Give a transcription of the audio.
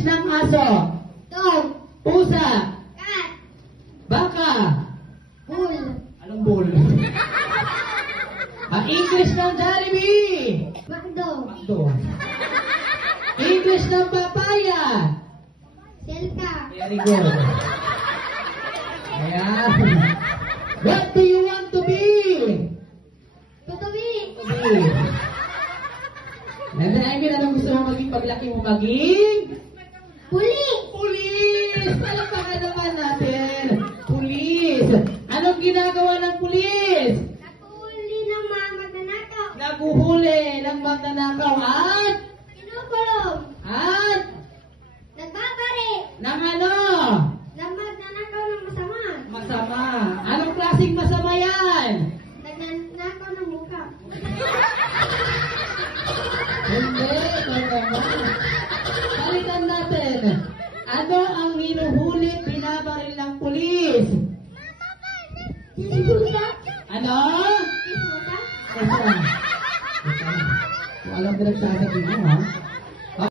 English ng aso. Dog. Pusa. Cat. Baka. Bull. Anong bull? Ang English ng Jollibee. Macdo. Ito. English ng papaya. Selka. Very good. Ayan. What do you want to be? Tutubi. Nananayin, anong gusto mo maging paglaki mo maging? Puli. Pulis! Palakpakan naman natin. Pulis! Anong ginagawa ng pulis? Nakuli ng mga magnanakaw. Naguhuli ng magnanakaw at Kinukulong. Nagbabari. ng ano? Ng magnanakaw ng masama. Masama. Anong klaseng masama yan? Nagnanakaw ng buka. Hindi, balikan natin. Ano ang hinuhuli, binabaril ng pulis? Sisibusa. Ano? Sisibusa. Ito. Ito. Walang pinagsasabi mo, ha?